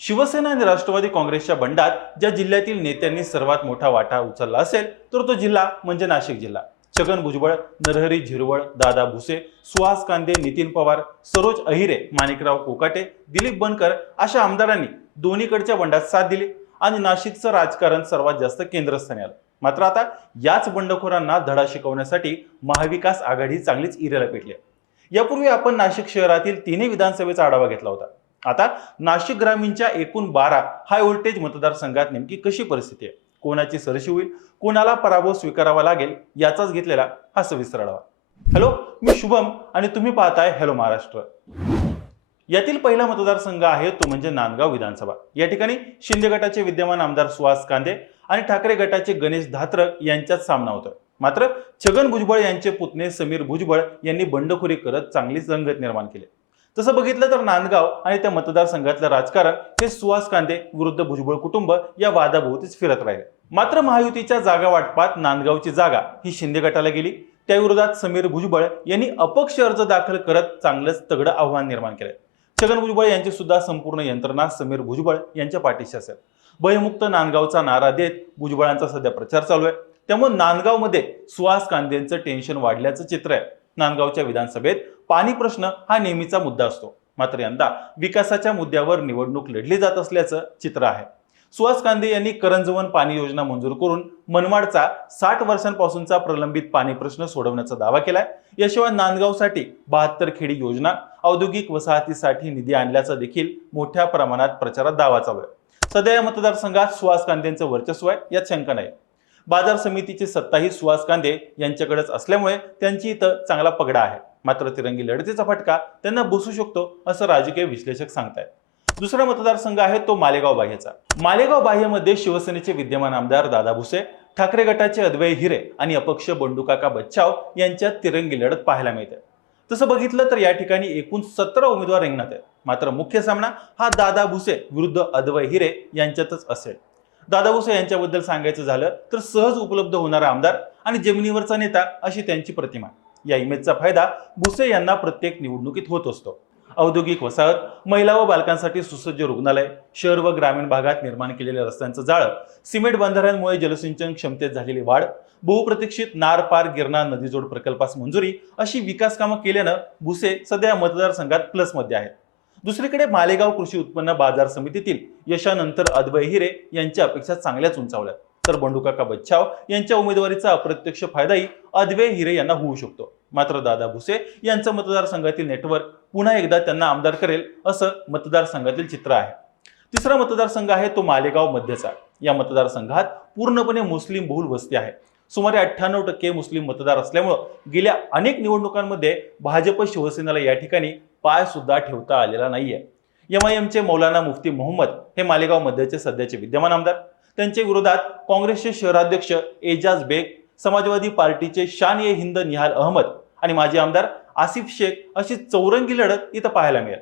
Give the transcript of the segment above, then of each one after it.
शिवसेना आणि राष्ट्रवादी काँग्रेसच्या बंडात ज्या जिल्ह्यातील नेत्यांनी सर्वात मोठा वाटा उचलला असेल तर तो जिल्हा म्हणजे नाशिक जिल्हा. छगन भुजबळ नरहरी झिरवळ दादा भुसे सुहास कांदे नितीन पवार सरोज अहिरे माणिकराव कोकाटे दिलीप बनकर अशा आमदारांनी दोन्हीकडच्या बंडात साथ दिली आणि नाशिकचं राजकारण सर्वात जास्त केंद्रस्थानी आलं. मात्र आता याच बंडखोरांना धडा शिकवण्यासाठी महाविकास आघाडी चांगलीच इरेला पेटली यापूर्वी आपण नाशिक शहरातील तिन्ही विधानसभेचा आढावा घेतला होता. आता नाशिक ग्रामीणच्या एकूण बारा हाय व्होल्टेज मतदारसंघात नेमकी कशी परिस्थिती आहे? कोणाची सरशी होईल? कोणाला पराभव स्वीकारावा लागेल? याचाच घेतलेला हा सविस्तर आढावा. हॅलो मी शुभम आणि तुम्ही पाहताय हॅलो महाराष्ट्र. यातील पहिला मतदारसंघ आहे तो म्हणजे नांदगाव विधानसभा. या ठिकाणी शिंदे गटाचे विद्यमान आमदार सुहास कांदे आणि ठाकरे गटाचे गणेश धात्रक यांच्यात सामना होतोय. मात्र छगन भुजबळ यांचे पुतणे समीर भुजबळ यांनी बंडखोरी करत चांगली संगत निर्माण केली. तसं बघितलं तर नांदगाव आणि त्या मतदारसंघातलं राजकारण हे सुहास कांदे विरुद्ध भुजबळ कुटुंब या वादाभोवतीच फिरत राहिले. मात्र महायुतीच्या जागा वाटपात नांदगावची जागा ही शिंदे गटाला गेली. त्याविरोधात समीर भुजबळ यांनी अपक्ष अर्ज दाखल करत चांगलंच तगडं आव्हान निर्माण केलंय छगन भुजबळ यांची सुद्धा संपूर्ण यंत्रणा समीर भुजबळ यांच्या पाठीशी असेल. भयमुक्त नांदगावचा नारा देत भुजबळांचा सध्या प्रचार चालू आहे. त्यामुळे नांदगावमध्ये सुहास कांदेंचं टेन्शन वाढल्याचं चित्र आहे. नांदगावच्या विधानसभेत पाणी प्रश्न हा नेहमीचा मुद्दा असतो. मात्र यंदा विकासाच्या मुद्द्यावर निवडणूक लढली जात असल्याचं चित्र आहे. सुहास कांदे यांनी करंजवन पाणी योजना मंजूर करून मनमाडचा साठ वर्षांपासूनचा प्रलंबित पाणी प्रश्न सोडवण्याचा दावा केलाय. याशिवाय नांदगावसाठी बहात्तर खेडी योजना औद्योगिक वसाहतीसाठी निधी आणल्याचा देखील मोठ्या प्रमाणात प्रचारात दावा चालू आहे. सध्या या मतदारसंघात सुहास कांदेंचं वर्चस्व आहे यात शंका नाही. बाजार समितीची सत्ताही सुहास कांदे यांच्याकडेच असल्यामुळे त्यांची इथं चांगला पगडा आहे. मात्र तिरंगी लढतीचा फटका त्यांना बसू शकतो असं राजकीय विश्लेषक सांगतायत. दुसरा मतदारसंघ आहे तो मालेगाव बाह्यचा. मालेगाव बाह्यमध्ये शिवसेनेचे विद्यमान आमदार दादा भुसे ठाकरे गटाचे अद्वय हिरे आणि अपक्ष बंडूकाका बच्चाव यांच्यात तिरंगी लढत पाहायला मिळते. तसं बघितलं तर या ठिकाणी एकूण सतरा उमेदवार रिंगणात आहेत. मात्र मुख्य सामना हा दादा भुसे विरुद्ध अद्वय हिरे यांच्यातच असेल. दादा भुसे यांच्याबद्दल सांगायचं झालं तर सहज उपलब्ध होणारा आमदार आणि जमिनीवरचा नेता अशी त्यांची प्रतिमा. या इमेजचा फायदा भुसे यांना प्रत्येक निवडणुकीत होत असतो. औद्योगिक वसाहत महिला व बालकांसाठी सुसज्ज रुग्णालय शहर व ग्रामीण भागात निर्माण केलेल्या रस्त्यांचं जाळं सिमेंट बंधाऱ्यांमुळे जलसिंचन क्षमतेत झालेली वाढ बहुप्रतीक्षित नार पार गिरणा नदीजोड प्रकल्पास मंजुरी अशी विकास कामं केल्यानं भुसे सध्या मतदारसंघात प्लसमध्ये आहेत. दुसरीकडे मालेगाव कृषी उत्पन्न बाजार समितीतील यशानंतर अद्वय हिरे यांच्या अपेक्षा चांगल्याच उंचावल्यात. तर बंडूकाका बच्छाव यांच्या उमेदवारीचा अप्रत्यक्ष फायदाही अद्वे हिरे यांना होऊ शकतो. मात्र दादा भुसे यांचं मतदारसंघातील नेटवर्क पुन्हा एकदा त्यांना आमदार करेल असं मतदारसंघातील चित्र आहे. तिसरा मतदारसंघ आहे तो मालेगाव मध्यचा. या मतदारसंघात पूर्णपणे मुस्लिम बहुल वस्ती आहे. सुमारे अठ्ठ्याण्णव टक्के मुस्लिम मतदार असल्यामुळं गेल्या अनेक निवडणुकांमध्ये भाजप शिवसेनेला या ठिकाणी पाय सुद्धा ठेवता आलेला नाहीये. एम आय एमचे मौलाना मुफ्ती मोहम्मद हे मालेगाव मध्यचे सध्याचे विद्यमान आमदार. त्यांच्या विरोधात काँग्रेसचे शहराध्यक्ष एजाज बेग समाजवादी पार्टीचे शान ए हिंद निहाल अहमद आणि माजी आमदार आसिफ शेख अशी चौरंगी लढत इथं पाहायला मिळेल.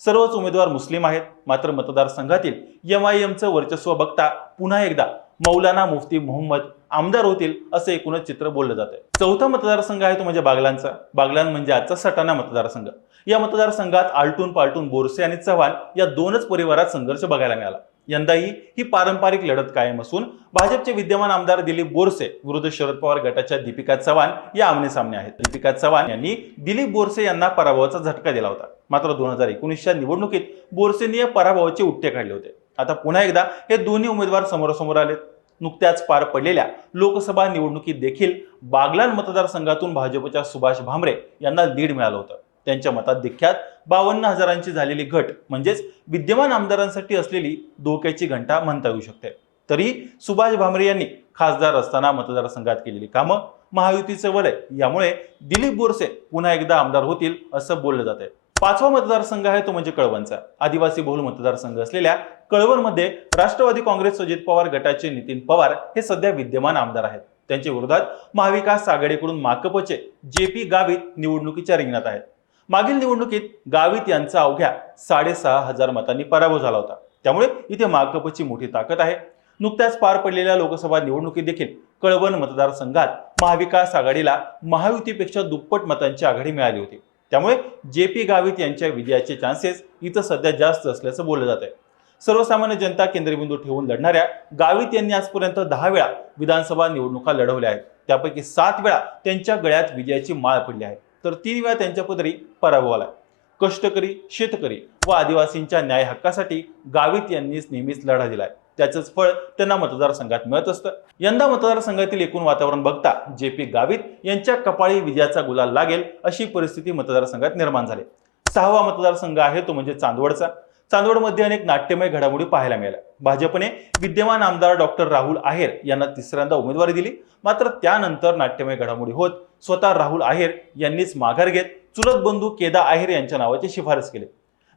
सर्वच उमेदवार मुस्लिम आहेत. मात्र मतदारसंघातील एम आय एमचं वर्चस्व बघता पुन्हा एकदा मौलाना मुफ्ती मोहम्मद आमदार होतील असं एकूणच चित्र बोललं जातं चौथा मतदारसंघ आहे तो म्हणजे बागलांचा. बागलान म्हणजे आजचा सटाणा मतदारसंघ. या मतदारसंघात आलटून पालटून बोरसे आणि चव्हाण या दोनच परिवारात संघर्ष बघायला मिळाला. यंदाही ही पारंपरिक लढत कायम असून भाजपचे विद्यमान आमदार दिलीप बोरसे विरुद्ध शरद पवार गटाच्या दीपिका चव्हाण या आमने सामने आहेत. दीपिका चव्हाण यांनी दिलीप बोरसे यांना पराभवाचा झटका दिला होता. मात्र दोन हजार एकोणीसच्या निवडणुकीत बोरसेंनी या पराभवाचे उट्टे काढले होते. आता पुन्हा एकदा हे दोन्ही उमेदवार समोरासमोर आलेत. नुकत्याच पार पडलेल्या लोकसभा निवडणुकीत देखील बागलान मतदारसंघातून भाजपच्या सुभाष भामरे यांना लीड मिळालं होतं. त्यांच्या मतात दिख्यात बावन्न हजारांची झालेली घट म्हणजेच विद्यमान आमदारांसाठी असलेली धोक्याची घंटा म्हणता येऊ शकते. तरी सुभाष भामरे यांनी खासदार असताना मतदारसंघात केलेली कामं महायुतीचे वलय यामुळे दिलीप बोरसे पुन्हा एकदा आमदार होतील असं बोललं जात आहे पाचवा मतदारसंघ आहे तो म्हणजे कळवणचा. आदिवासी बहुल मतदारसंघ असलेल्या कळवणमध्ये राष्ट्रवादी काँग्रेस अजित पवार गटाचे नितीन पवार हे सध्या विद्यमान आमदार आहेत. त्यांच्या विरोधात महाविकास आघाडीकडून माकपचे जे पी गावित निवडणुकीच्या रिंगणात आहेत. मागील निवडणुकीत गावित यांचा अवघ्या साडेसहा हजार मतांनी पराभव झाला होता. त्यामुळे इथे माकपची मोठी ताकद आहे. नुकत्याच पार पडलेल्या लोकसभा निवडणुकीत देखील कळवण मतदारसंघात महाविकास आघाडीला महायुतीपेक्षा दुप्पट मतांची आघाडी मिळाली होती. त्यामुळे जे पी गावित यांच्या विजयाचे चान्सेस इथं सध्या जास्त असल्याचं बोललं जात आहे सर्वसामान्य जनता केंद्रबिंदू ठेवून लढणाऱ्या गावित यांनी आजपर्यंत दहा वेळा विधानसभा निवडणुका लढवल्या आहेत. त्यापैकी सात वेळा त्यांच्या गळ्यात विजयाची माळ पडली आहे. तर तीन वेळा त्यांच्या पदरी पराभवाला. कष्टकरी शेतकरी व आदिवासींच्या न्याय हक्कासाठी गावित यांनीच नेहमीच लढा दिलाय. त्याचंच फळ त्यांना मतदारसंघात मिळत असतं. यंदा मतदारसंघातील एकूण वातावरण बघता जे पी गावित यांच्या कपाळी विजयाचा गुलाल लागेल अशी परिस्थिती मतदारसंघात निर्माण झाली. सहावा मतदारसंघ आहे तो म्हणजे चांदवडचा. चांदवडमध्ये अनेक नाट्यमय घडामोडी पाहायला मिळाल्या. भाजपने विद्यमान आमदार डॉक्टर राहुल आहेर यांना तिसऱ्यांदा उमेदवारी दिली. मात्र त्यानंतर नाट्यमय घडामोडी होत स्वतः राहुल आहेर यांनीच माघार घेत चुलत बंधू केदा आहेर यांच्या नावाची शिफारस केली.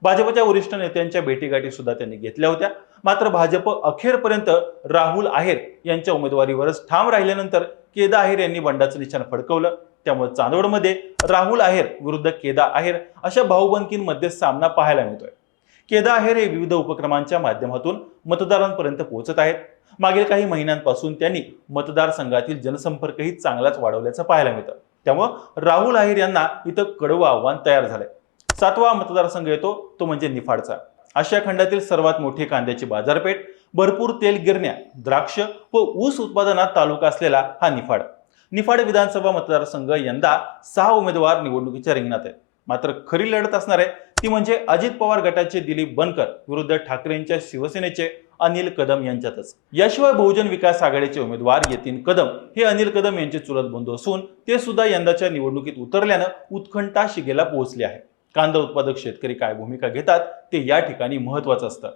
भाजपच्या वरिष्ठ नेत्यांच्या भेटीगाठी सुद्धा त्यांनी घेतल्या होत्या. मात्र भाजप अखेरपर्यंत राहुल आहेर यांच्या उमेदवारीवरच ठाम राहिल्यानंतर केदा आहेर यांनी बंडाचं निशाण फडकवलं. त्यामुळे चांदवडमध्ये राहुल आहेर विरुद्ध केदा आहेर अशा भाऊबंदकींमध्ये सामना पाहायला मिळतोय. केदा आहेर हे विविध उपक्रमांच्या माध्यमातून मतदारांपर्यंत पोहोचत आहेत. मागील काही महिन्यांपासून त्यांनी मतदारसंघातील जनसंपर्कही चांगलाच वाढवल्याचं पाहायला मिळतं. त्यामुळं राहुल अहिर यांना इथं कडवं आव्हान तयार झालंय. सातवा मतदारसंघ येतो तो म्हणजे निफाडचा. आशिया खंडातील सर्वात मोठी कांद्याची बाजारपेठ भरपूर तेल गिरण्या द्राक्ष व ऊस उत्पादनात तालुका असलेला हा निफाड. निफाड विधानसभा मतदारसंघ यंदा सहा उमेदवार निवडणुकीच्या रिंगणात आहेत. मात्र खरी लढत असणार आहे ती म्हणजे अजित पवार गटाचे दिलीप बनकर विरुद्ध ठाकरेंच्या शिवसेनेचे अनिल कदम यांच्यातच. याशिवाय बहुजन विकास आघाडीचे उमेदवार यतीन कदम हे अनिल कदम यांचे चुलत बंधू असून ते सुद्धा यंदाच्या निवडणुकीत उतरल्यानं उत्खंठा शिगेला पोहोचले आहे कांदा उत्पादक शेतकरी काय भूमिका घेतात ते या ठिकाणी महत्वाचं असतं.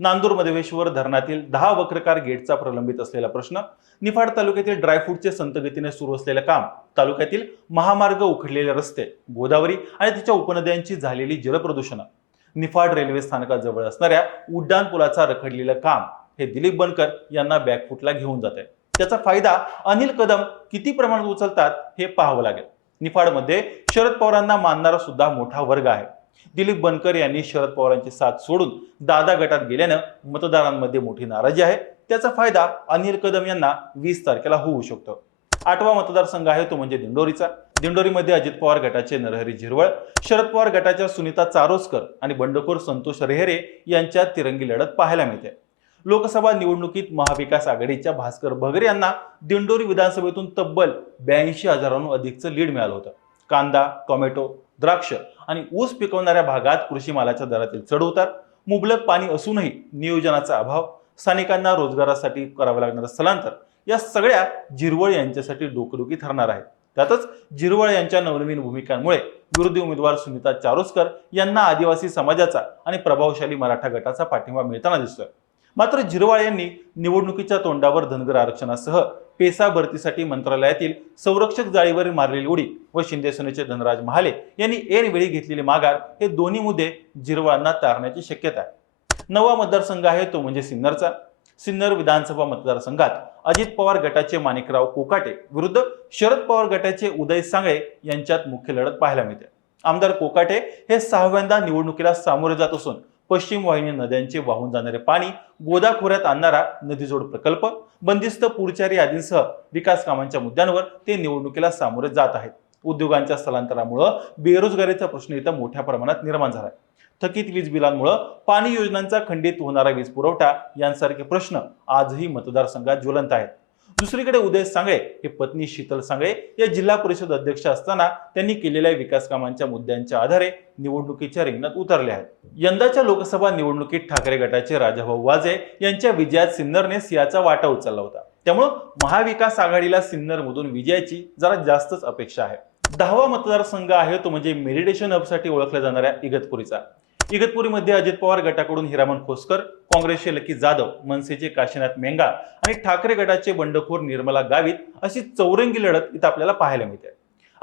नांदूर मधवेश्वर धरणातील दहा वक्रकार गेटचा प्रलंबित असलेला प्रश्न निफाड तालुक्यातील ड्रायफ्रूटचे संतगतीने सुरू असलेलं काम तालुक्यातील महामार्ग उखडलेले रस्ते गोदावरी आणि तिच्या उपनद्यांची झालेली जलप्रदूषणं निफाड रेल्वे स्थानकाजवळ असणाऱ्या उड्डाण पुलाचा रखडलेलं काम हे दिलीप बनकर यांना बॅकफुटला घेऊन जात आहे त्याचा फायदा अनिल कदम किती प्रमाणात उचलतात हे पाहावं लागेल. निफाडमध्ये शरद पवारांना मानणारा सुद्धा मोठा वर्ग आहे. दिलीप बनकर यांनी शरद पवारांची साथ सोडून दादा गटात गेल्यानं मतदारांमध्ये मोठी नाराजी आहे. त्याचा फायदा अनिल कदम यांना वीस तारखेला होऊ शकतो. आठवा मतदारसंघ आहे तो म्हणजे दिंडोरीचा. दिंडोरीमध्ये अजित पवार गटाचे नरहरी झिरवळ शरद पवार गटाच्या सुनीता चारोस्कर आणि बंडखोर संतोष रेहरे यांच्यात तिरंगी लढत पाहायला मिळते. लोकसभा निवडणुकीत महाविकास आघाडीच्या भास्कर भगरे यांना दिंडोरी विधानसभेतून तब्बल ब्याऐंशी हजारांहून अधिकचं लीड मिळालं होतं. कांदा टोमॅटो द्राक्ष आणि ऊस पिकवणाऱ्या भागात कृषी मालाच्या दरातील चढउतार मुबलक पाणी असूनही नियोजनाचा अभाव स्थानिकांना रोजगारासाठी करावं लागणारं स्थलांतर या सगळ्या जिरवळ यांच्यासाठी डोकदुखी ठरणार आहे. त्यातच जिरवळ यांच्या नवनवीन भूमिकांमुळे विरोधी उमेदवार सुनीता चारोस्कर यांना आदिवासी समाजाचा आणि प्रभावशाली मराठा गटाचा पाठिंबा मिळताना दिसतोय. मात्र जिरवाळ यांनी निवडणुकीच्या तोंडावर धनगर आरक्षणासह पेसा भरतीसाठी मंत्रालयातील संरक्षक जाळीवर मारलेली उडी व शिंदे सेनेचे धनराज महाले यांनी ऐनवेळी घेतलेली माघार हे दोन्ही मुद्दे जिरवाळांना तारण्याची शक्यता आहे. नवा मतदारसंघ आहे तो म्हणजे सिन्नरचा. सिन्नर विधानसभा मतदारसंघात अजित पवार गटाचे माणिकराव कोकाटे विरुद्ध शरद पवार गटाचे उदय सांगळे यांच्यात मुख्य लढत पाहायला मिळते. आमदार कोकाटे हे सहाव्यांदा निवडणुकीला सामोरे जात असून पश्चिम वाहिनी नद्यांचे वाहून जाणारे पाणी गोदा खोऱ्यात आणणारा नदीजोड प्रकल्प बंदिस्त पुरचारी आदींसह विकास कामांच्या मुद्द्यांवर ते निवडणुकीला सामोरे जात आहेत. उद्योगांच्या स्थलांतरामुळं बेरोजगारीचा प्रश्न इथं मोठ्या प्रमाणात निर्माण झाला आहे थकीत वीज बिलांमुळं पाणी योजनांचा खंडित होणारा वीज पुरवठा यांसारखे प्रश्न आजही मतदारसंघात ज्वलंत आहेत. दुसरीकडे उदय सांगळे हे पत्नी शीतल सांगळे या जिल्हा परिषद अध्यक्ष असताना त्यांनी केलेल्या विकास कामांच्या मुद्द्यांच्या आधारे निवडणुकीच्या रिंगणात उतरले आहेत. यंदाच्या लोकसभा निवडणुकीत ठाकरे गटाचे राजाभाऊ वाजे यांच्या विजयात सिन्नरने सिंहाचा वाटा उचलला होता. त्यामुळं महाविकास आघाडीला सिन्नरमधून विजयाची जरा जास्तच अपेक्षा आहे. दहावा मतदारसंघ आहे तो म्हणजे मेडिटेशन हबसाठी ओळखल्या जाणाऱ्या इगतपुरीचा. इगतपुरीमध्ये अजित पवार गटाकडून हिरामन खोसकर काँग्रेसचे लकी जाधव मनसेचे काशीनाथ मेंगा आणि ठाकरे गटाचे बंडखोर निर्मला गावित अशी चौरंगी लढत इथं आपल्याला पाहायला मिळते.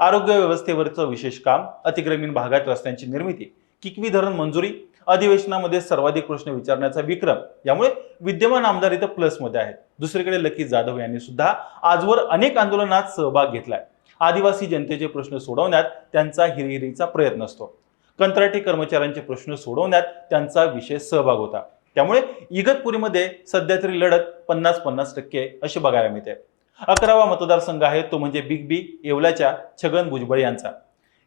आरोग्य व्यवस्थेवरचं विशेष काम अतिग्रमीण भागात रस्त्यांची निर्मिती किकवी धरण मंजुरी अधिवेशनामध्ये सर्वाधिक प्रश्न विचारण्याचा विक्रम यामुळे विद्यमान आमदार इथं प्लसमध्ये आहेत. दुसरीकडे लकी जाधव यांनी सुद्धा आजवर अनेक आंदोलनात सहभाग घेतलाय. आदिवासी जनतेचे प्रश्न सोडवण्यात त्यांचा हिरिहिरीचा प्रयत्न असतो. कंत्राटी कर्मचाऱ्यांचे प्रश्न सोडवण्यात त्यांचा विशेष सहभाग होता. त्यामुळे इगतपुरीमध्ये सध्या तरी लढत पन्नास पन्नास टक्के अशी बघायला मिळते. अकरावा मतदारसंघ आहे तो म्हणजे बिग बी येवल्याच्या छगन भुजबळ यांचा.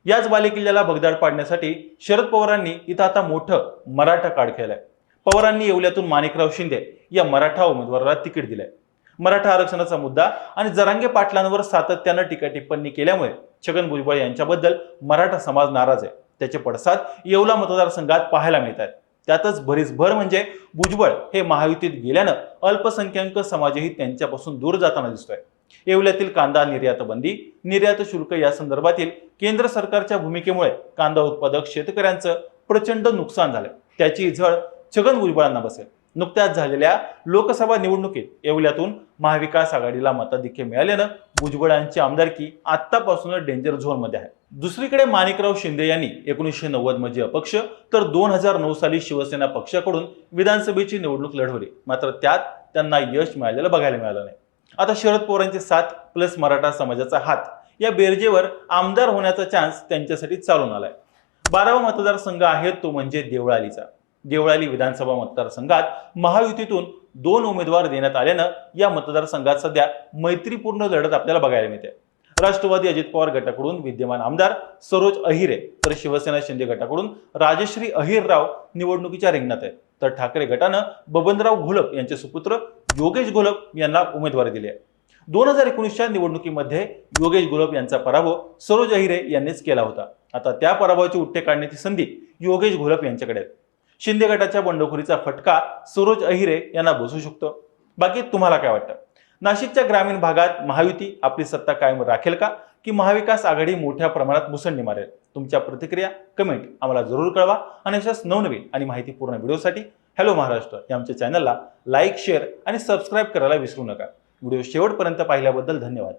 याच बालेकिल्ल्याला भगदाड पाडण्यासाठी शरद पवारांनी इथं आता मोठं मराठा कार्ड खेळलंय पवारांनी येवल्यातून माणिकराव शिंदे या मराठा उमेदवाराला तिकीट दिलंय. मराठा आरक्षणाचा मुद्दा आणि जरांगे पाटलांवर सातत्यानं टीका टिप्पणी केल्यामुळे छगन भुजबळ यांच्याबद्दल मराठा समाज नाराज आहे. त्याचे पडसाद येवला मतदारसंघात पाहायला मिळत आहेत त्यातच भरीसभर म्हणजे भुजबळ हे महायुतीत गेल्यानं अल्पसंख्याक समाजही त्यांच्यापासून दूर जाताना दिसतोय. येवल्यातील कांदा निर्यात बंदी निर्यात शुल्क या संदर्भातील केंद्र सरकारच्या भूमिकेमुळे कांदा उत्पादक शेतकऱ्यांचं प्रचंड नुकसान झालं त्याची झळ छगन भुजबळांना बसेल. नुकत्याच झालेल्या लोकसभा निवडणुकीत येवल्यातून महाविकास आघाडीला मताधिक्य मिळाल्यानं भुजबळांची आमदारकी आत्तापासूनच डेंजर झोनमध्ये आहे. दुसरीकडे माणिकराव शिंदे यांनी एकोणीसशे नव्वदमध्ये अपक्ष तर दोन हजार नऊ साली शिवसेना पक्षाकडून विधानसभेची निवडणूक लढवली. मात्र त्यात त्यांना यश मिळालेलं बघायला मिळालं नाही. आता शरद पवारांचे सात प्लस मराठा समाजाचा हात या बेरजेवर आमदार होण्याचा चान्स त्यांच्यासाठी चालून आलाय. बारावा मतदारसंघ आहे तो म्हणजे देवळालीचा. देवळाली विधानसभा मतदारसंघात महायुतीतून दोन उमेदवार देण्यात आल्यानं या मतदारसंघात सध्या मैत्रीपूर्ण लढत आपल्याला बघायला मिळते. राष्ट्रवादी अजित पवार गटाकडून विद्यमान आमदार सरोज अहिरे तर शिवसेना शिंदे गटाकडून राजश्री अहिरराव निवडणुकीच्या रिंगणात आहेत. तर ठाकरे गटानं बबनराव घोलप यांचे सुपुत्र योगेश घोलप यांना उमेदवारी दिली आहे. दोन हजार एकोणीसच्या निवडणुकीमध्ये योगेश घोलप यांचा पराभव सरोज अहिरे यांनीच केला होता. आता त्या पराभवाची उत्ते काढण्याची संधी योगेश घोलप यांच्याकडे शिंदे गटाच्या बंडखोरीचा फटका सरोज अहिरे यांना बसू शकतो. बाकी तुम्हाला काय वाटतं? नाशिकच्या ग्रामीण भागात महायुती आपली सत्ता कायम राखेल का? की महाविकास आघाडी मोठ्या प्रमाणात मुसंडी मारेल? तुमच्या प्रतिक्रिया कमेंट आम्हाला जरूर कळवा. आणि अशाच नवनवीन आणि माहितीपूर्ण व्हिडिओसाठी हॅलो महाराष्ट्र या आमच्या चॅनलला लाईक शेअर आणि सबस्क्राईब करायला विसरू नका. व्हिडिओ शेवटपर्यंत पाहिल्याबद्दल धन्यवाद.